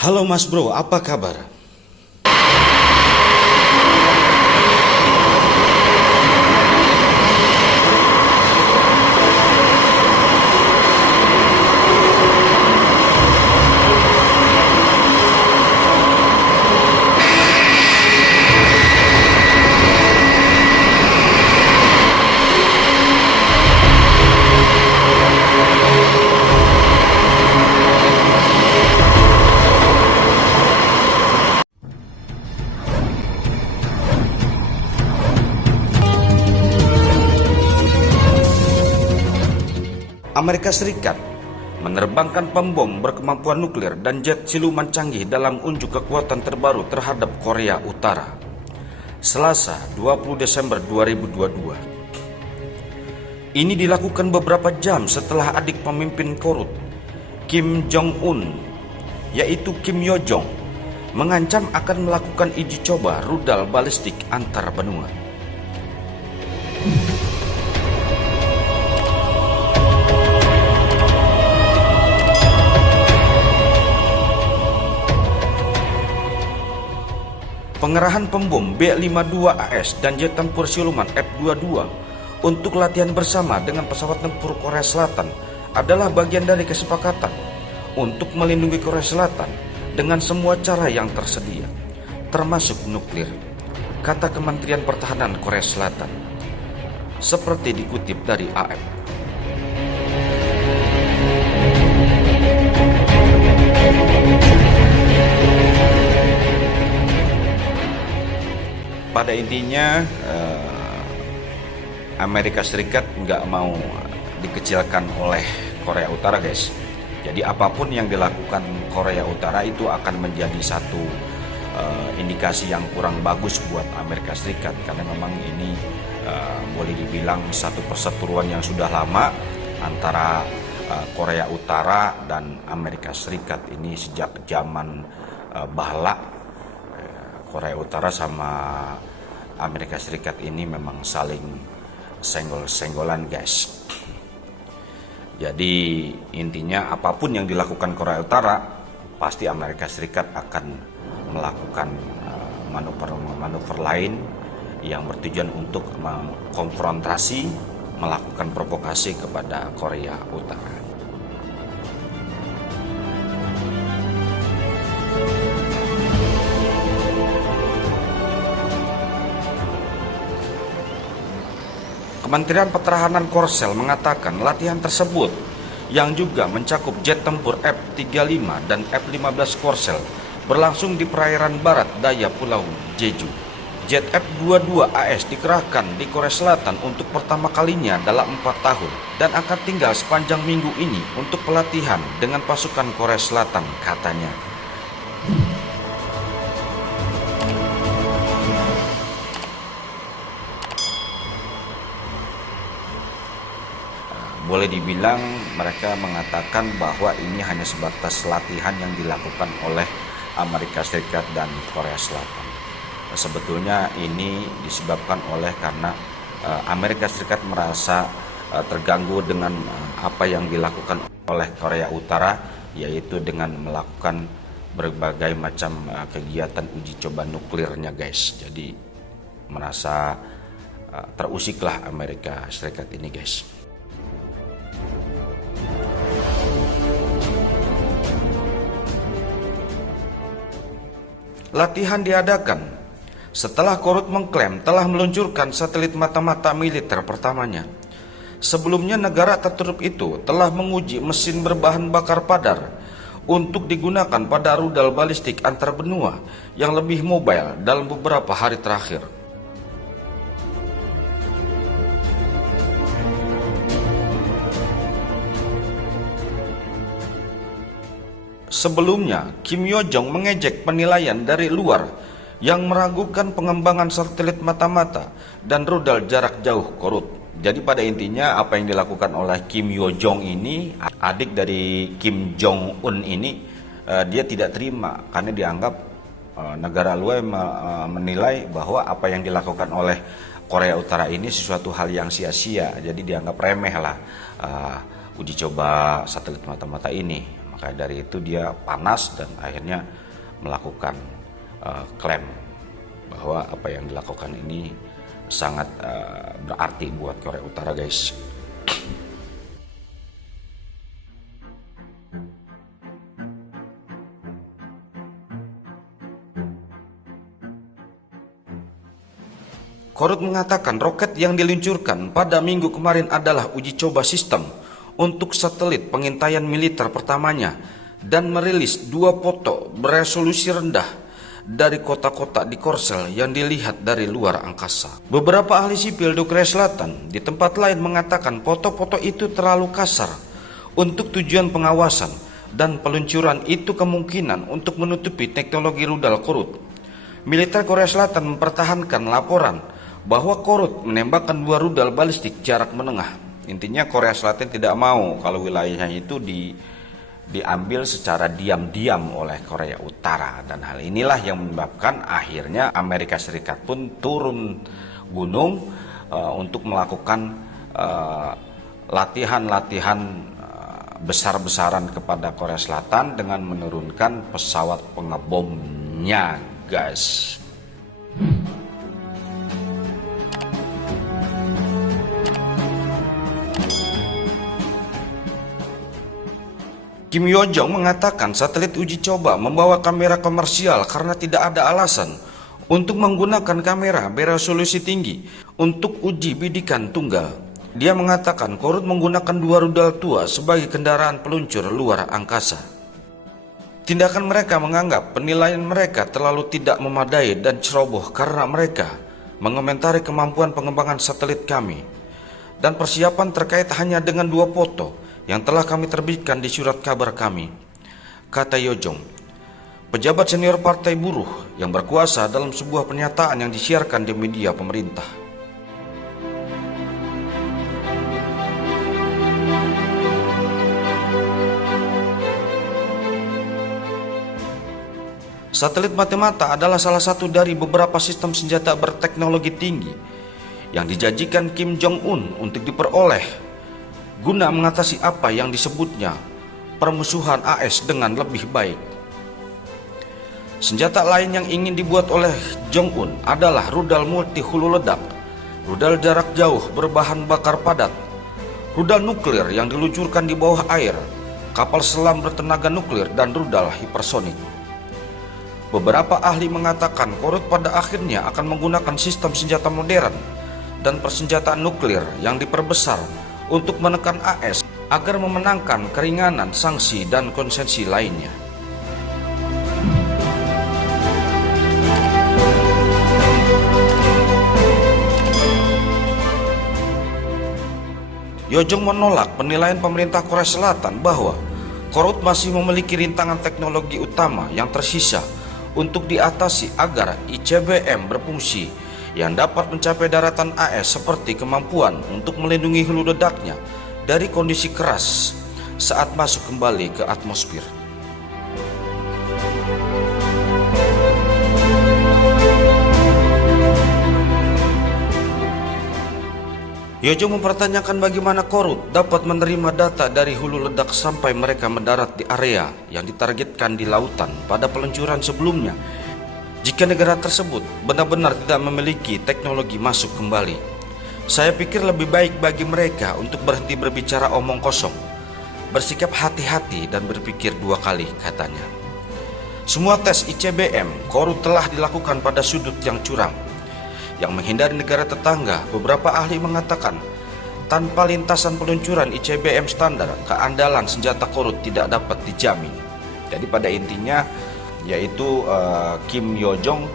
Halo Mas Bro, apa kabar? Amerika Serikat menerbangkan pembom berkemampuan nuklir dan jet siluman canggih dalam unjuk kekuatan terbaru terhadap Korea Utara. Selasa, 20 Desember 2022. Ini dilakukan beberapa jam setelah adik pemimpin korut Kim Jong-un, yaitu Kim Yo Jong, mengancam akan melakukan uji coba rudal balistik antar benua. Pengerahan pembom B-52AS dan jet tempur siluman F-22 untuk latihan bersama dengan pesawat tempur Korea Selatan adalah bagian dari kesepakatan untuk melindungi Korea Selatan dengan semua cara yang tersedia, termasuk nuklir, kata Kementerian Pertahanan Korea Selatan, seperti dikutip dari AF. Pada intinya Amerika Serikat nggak mau dikecilkan oleh Korea Utara, guys. Jadi apapun yang dilakukan Korea Utara itu akan menjadi satu indikasi yang kurang bagus buat Amerika Serikat, karena memang ini boleh dibilang satu perseteruan yang sudah lama antara Korea Utara dan Amerika Serikat ini sejak zaman Bala. Korea Utara sama Amerika Serikat ini memang saling senggol-senggolan, guys. Jadi intinya apapun yang dilakukan Korea Utara, pasti Amerika Serikat akan melakukan manuver lain yang bertujuan untuk mengkonfrontasi, melakukan provokasi kepada Korea Utara. Kementerian Pertahanan Korsel mengatakan latihan tersebut yang juga mencakup jet tempur F-35 dan F-15 Korsel berlangsung di perairan barat daya Pulau Jeju. Jet F-22AS dikerahkan di Korea Selatan untuk pertama kalinya dalam 4 tahun dan akan tinggal sepanjang minggu ini untuk pelatihan dengan pasukan Korea Selatan, katanya. Boleh dibilang mereka mengatakan bahwa ini hanya sebatas latihan yang dilakukan oleh Amerika Serikat dan Korea Selatan. Sebetulnya ini disebabkan oleh karena Amerika Serikat merasa terganggu dengan apa yang dilakukan oleh Korea Utara, yaitu dengan melakukan berbagai macam kegiatan uji coba nuklirnya, guys. Jadi merasa terusiklah Amerika Serikat ini, guys. Latihan diadakan setelah Korut mengklaim telah meluncurkan satelit mata-mata militer pertamanya. Sebelumnya negara tertutup itu telah menguji mesin berbahan bakar padar untuk digunakan pada rudal balistik antar benua yang lebih mobile dalam beberapa hari terakhir. Sebelumnya, Kim Yo Jong mengejek penilaian dari luar yang meragukan pengembangan satelit mata-mata dan rudal jarak jauh Korut. Jadi pada intinya apa yang dilakukan oleh Kim Yo Jong ini, adik dari Kim Jong Un ini, dia tidak terima karena dianggap negara luar menilai bahwa apa yang dilakukan oleh Korea Utara ini sesuatu hal yang sia-sia. Jadi dianggap remeh lah uji coba satelit mata-mata ini. Maka dari itu dia panas dan akhirnya melakukan klaim bahwa apa yang dilakukan ini sangat berarti buat Korea Utara, guys. Korut mengatakan roket yang diluncurkan pada minggu kemarin adalah uji coba sistem untuk satelit pengintaian militer pertamanya dan merilis 2 foto beresolusi rendah dari kota-kota di Korsel yang dilihat dari luar angkasa. Beberapa ahli sipil di Korea Selatan di tempat lain mengatakan foto-foto itu terlalu kasar untuk tujuan pengawasan dan peluncuran itu kemungkinan untuk menutupi teknologi rudal Korut. Militer Korea Selatan mempertahankan laporan bahwa Korut menembakkan 2 rudal balistik jarak menengah. Intinya Korea Selatan tidak mau kalau wilayahnya itu diambil secara diam-diam oleh Korea Utara, dan hal inilah yang menyebabkan akhirnya Amerika Serikat pun turun gunung untuk melakukan latihan-latihan besar-besaran kepada Korea Selatan dengan menurunkan pesawat pengebomnya, guys. Kim Yo Jong mengatakan satelit uji coba membawa kamera komersial karena tidak ada alasan untuk menggunakan kamera beresolusi tinggi untuk uji bidikan tunggal. Dia mengatakan Korut menggunakan 2 rudal tua sebagai kendaraan peluncur luar angkasa. Tindakan mereka menganggap penilaian mereka terlalu tidak memadai dan ceroboh karena mereka mengomentari kemampuan pengembangan satelit kami dan persiapan terkait hanya dengan 2 foto yang telah kami terbitkan di surat kabar kami, kata Yo Jong, pejabat senior partai buruh yang berkuasa dalam sebuah pernyataan yang disiarkan di media pemerintah. Satelit mata-mata adalah salah satu dari beberapa sistem senjata berteknologi tinggi yang dijanjikan Kim Jong-un untuk diperoleh guna mengatasi apa yang disebutnya permusuhan AS dengan lebih baik. Senjata lain yang ingin dibuat oleh Jong-un adalah rudal multi hulu ledak, rudal jarak jauh berbahan bakar padat, rudal nuklir yang diluncurkan di bawah air, kapal selam bertenaga nuklir, dan rudal hipersonik. Beberapa ahli mengatakan Korut pada akhirnya akan menggunakan sistem senjata modern dan persenjataan nuklir yang diperbesar untuk menekan AS agar memenangkan keringanan sanksi dan konsesi lainnya. Yo Jong menolak penilaian pemerintah Korea Selatan bahwa Korut masih memiliki rintangan teknologi utama yang tersisa untuk diatasi agar ICBM berfungsi yang dapat mencapai daratan AS, seperti kemampuan untuk melindungi hulu ledaknya dari kondisi keras saat masuk kembali ke atmosfer. Yo Jong mempertanyakan bagaimana Korut dapat menerima data dari hulu ledak sampai mereka mendarat di area yang ditargetkan di lautan pada peluncuran sebelumnya, jika negara tersebut benar-benar tidak memiliki teknologi masuk kembali. Saya pikir lebih baik bagi mereka untuk berhenti berbicara omong kosong, bersikap hati-hati dan berpikir 2 kali, katanya. Semua tes ICBM Korut telah dilakukan pada sudut yang curam, yang menghindari negara tetangga. Beberapa ahli mengatakan tanpa lintasan peluncuran ICBM standar, keandalan senjata Korut tidak dapat dijamin. Jadi pada intinya yaitu Kim Yo Jong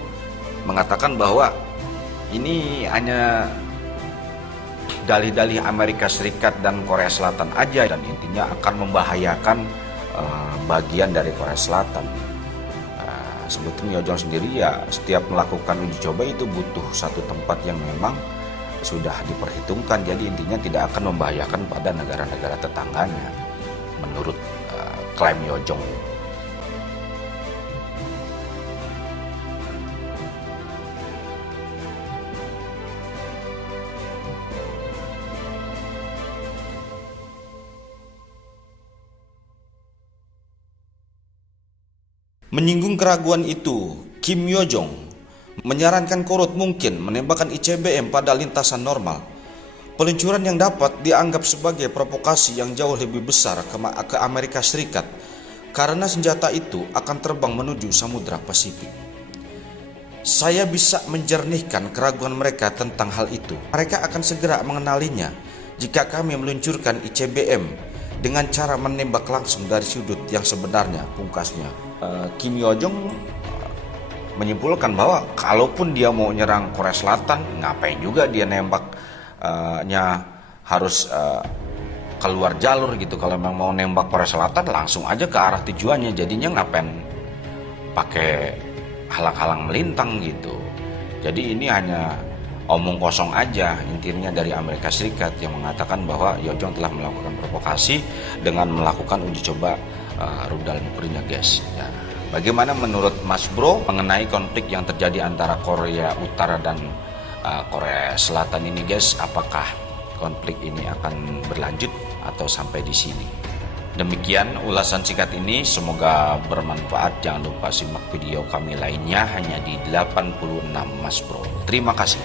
mengatakan bahwa ini hanya dalih-dalih Amerika Serikat dan Korea Selatan aja, dan intinya akan membahayakan bagian dari Korea Selatan. Sebetulnya Yo Jong sendiri ya setiap melakukan uji coba itu butuh satu tempat yang memang sudah diperhitungkan, jadi intinya tidak akan membahayakan pada negara-negara tetangganya menurut klaim Yo Jong. Menyinggung keraguan itu, Kim Yo Jong menyarankan Korut mungkin menembakkan ICBM pada lintasan normal. Peluncuran yang dapat dianggap sebagai provokasi yang jauh lebih besar ke Amerika Serikat karena senjata itu akan terbang menuju Samudra Pasifik. Saya bisa menjernihkan keraguan mereka tentang hal itu. Mereka akan segera mengenalinya jika kami meluncurkan ICBM dengan cara menembak langsung dari sudut yang sebenarnya, pungkasnya. Kim Yo Jong menyimpulkan bahwa kalaupun dia mau nyerang Korea Selatan, ngapain juga dia nembaknya harus keluar jalur gitu. Kalau memang mau nembak Korea Selatan langsung aja ke arah tujuannya, jadinya ngapain pakai halang-halang melintang gitu. Jadi ini hanya omong kosong aja intinya dari Amerika Serikat yang mengatakan bahwa Yo Jong telah melakukan provokasi dengan melakukan uji coba rudal nuklirnya, guys. Ya. Bagaimana menurut Mas Bro mengenai konflik yang terjadi antara Korea Utara dan Korea Selatan ini, guys? Apakah konflik ini akan berlanjut atau sampai di sini? Demikian ulasan singkat ini, semoga bermanfaat. Jangan lupa simak video kami lainnya hanya di 86 Mas Bro. Terima kasih.